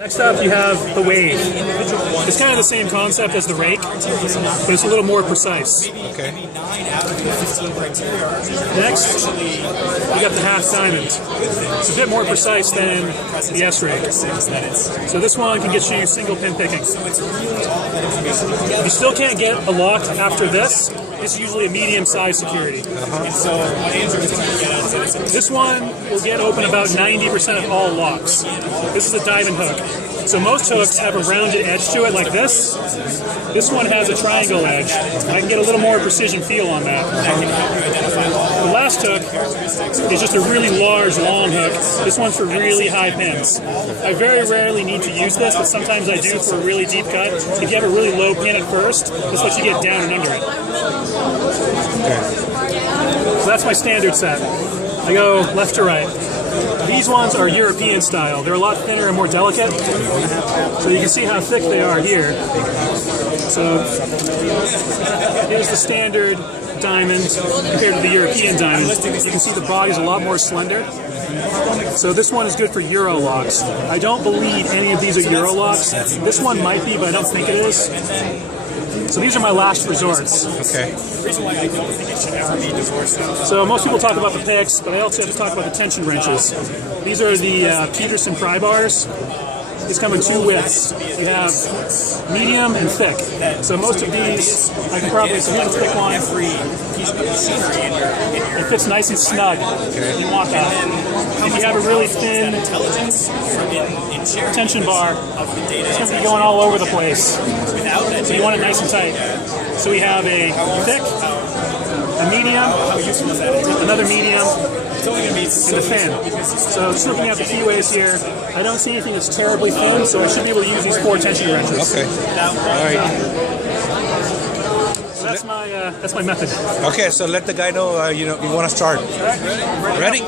Next up, you have the wave. It's kind of the same concept as the rake, but it's a little more precise. Okay. Next, we got the half diamond. It's a bit more precise than the S-rake. So this one can get you single pin picking. You still can't get a lock after this. It's usually a medium-sized security. This one will get open about 90% of all locks. This is a diamond hook. So most hooks have a rounded edge to it like this. This one has a triangle edge. I can get a little more precision feel on that. The last hook is just a really large, long hook. This one's for really high pins. I very rarely need to use this, but sometimes I do for a really deep cut. If you have a really low pin at first, this lets you get down and under it. So that's my standard set. I go left to right. These ones are European style. They're a lot thinner and more delicate. So you can see how thick they are here. So here's the standard diamond compared to the European diamond. You can see the body's a lot more slender. So this one is good for Euro locks. I don't believe any of these are Euro locks. This one might be, but I don't think it is. So these are my last resorts. Okay. So most people talk about the picks, but I also have to talk about the tension wrenches. These are the Peterson pry bars. These come in two widths. You have medium and thick. So most of these, I can probably see the thick one. It fits nice and snug. You want that. If you have a really thin tension bar, it's going to be going all over the place. So you want it nice and tight. So we have a thick, a medium, another medium, and a thin. So just looking at the keyways here, I don't see anything that's terribly thin, so I should be able to use these 4 tension wrenches. Okay. All right. So that's my method. Okay, so let the guy know you want to start. Ready?